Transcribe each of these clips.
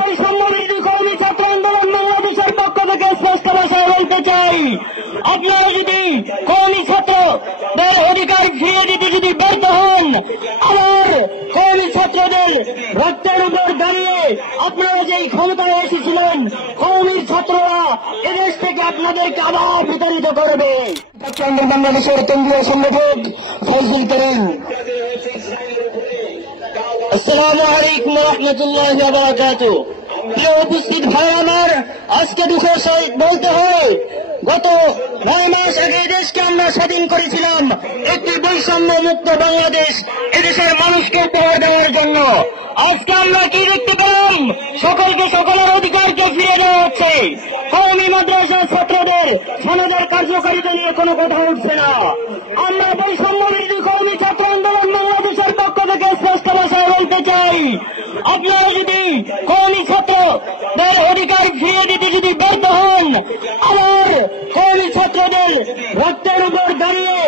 বৈষম্য বিরোধী কওমি ছাত্র আন্দোলন বাংলাদেশের পক্ষ থেকে স্পষ্ট ভাষায় বলতে চাই, আপনারা যদি কওমি ছাত্রদের অধিকার ফিরিয়ে দিতে যদি ব্যর্থ হন, আবার কওমি ছাত্রদের রক্তের উপর দাঁড়িয়ে আপনারা যেই ক্ষমতায় এসেছিলেন, কওমির ছাত্ররা এদেশ থেকে আপনাদেরকে আবার বিতাড়িত করবে। বাংলাদেশের কেন্দ্রীয় সংগঠক ফজলুল করিম। আসসালামু আলাইকুম ওয়া রাহমাতুল্লাহি ওয়া বারাকাতুহু। প্রিয় উপস্থিত ভাই আমার, আজকে দুঃখের সহিত বলতে হয়, গত 9 মাস আগে দেশকে আমরা স্বাধীন করেছিলাম একটি বৈষম্য মুক্ত বাংলাদেশ এদেশের মানুষকে উপহার দেওয়ার জন্য। আজকে আমরা কি দেখতে পেলাম? সকলকে সকলের অধিকারকে ফিরে দেওয়া হচ্ছে। কওমি মাদ্রাসার ছাত্রদের সনদের কার্যকারিতা নিয়ে কোনো কথা উঠছে না। আমরা বৈষম্য বিরোধী কওমি ছাত্র আন্দোলন বাংলাদেশের পক্ষ থেকে স্পষ্ট ভাষায় বলতে চাই, আপনারা যদি কওমি ছাত্রদের অধিকার ফিরিয়ে দিতে যদি ব্যর্থ হন, আবার কওমি ছাত্রদের রক্তের উপর দাঁড়িয়ে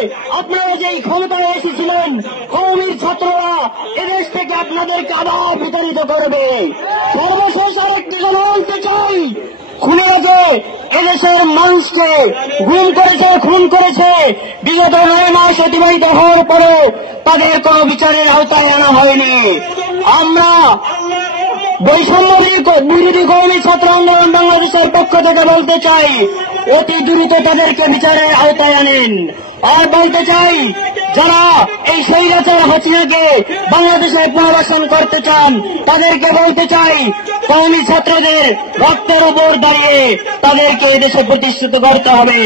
আপনারা যেই ক্ষমতায় এসেছিলেন, কওমির ছাত্ররা এদেশ থেকে আপনাদেরকে আবার বিতাড়িত করবে। সর্বশেষ আরেকটি কথা বলতে চাই, খুনিরা যে এদেশের মানুষকে খুন করেছে, বিগত 9 মাস অতিবাহিত হওয়ার পরেও তাদের কোনো বিচারের আওতায় আনা হয়নি। আমরা বৈষম্য বিরোধী কওমি ছাত্র আন্দোলন বাংলাদেশের পক্ষ থেকে বলতে চাই, অতি দ্রুত তাদেরকে বিচারের আওতায় আনেন। আর বলতে চাই, যারা এই স্বৈরাচার হাসিনাকে বাংলাদেশে পুনর্বাসন করতে চান, তাদেরকে বলতে চাই, কওমি ছাত্রদের রক্তের উপর দাঁড়িয়ে তাদেরকে এদেশে প্রতিষ্ঠিত করতে হবে।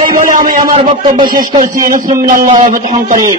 এই বলে আমি আমার বক্তব্য শেষ করছি। নাসরুল্লাহ ফাতহুন করিম।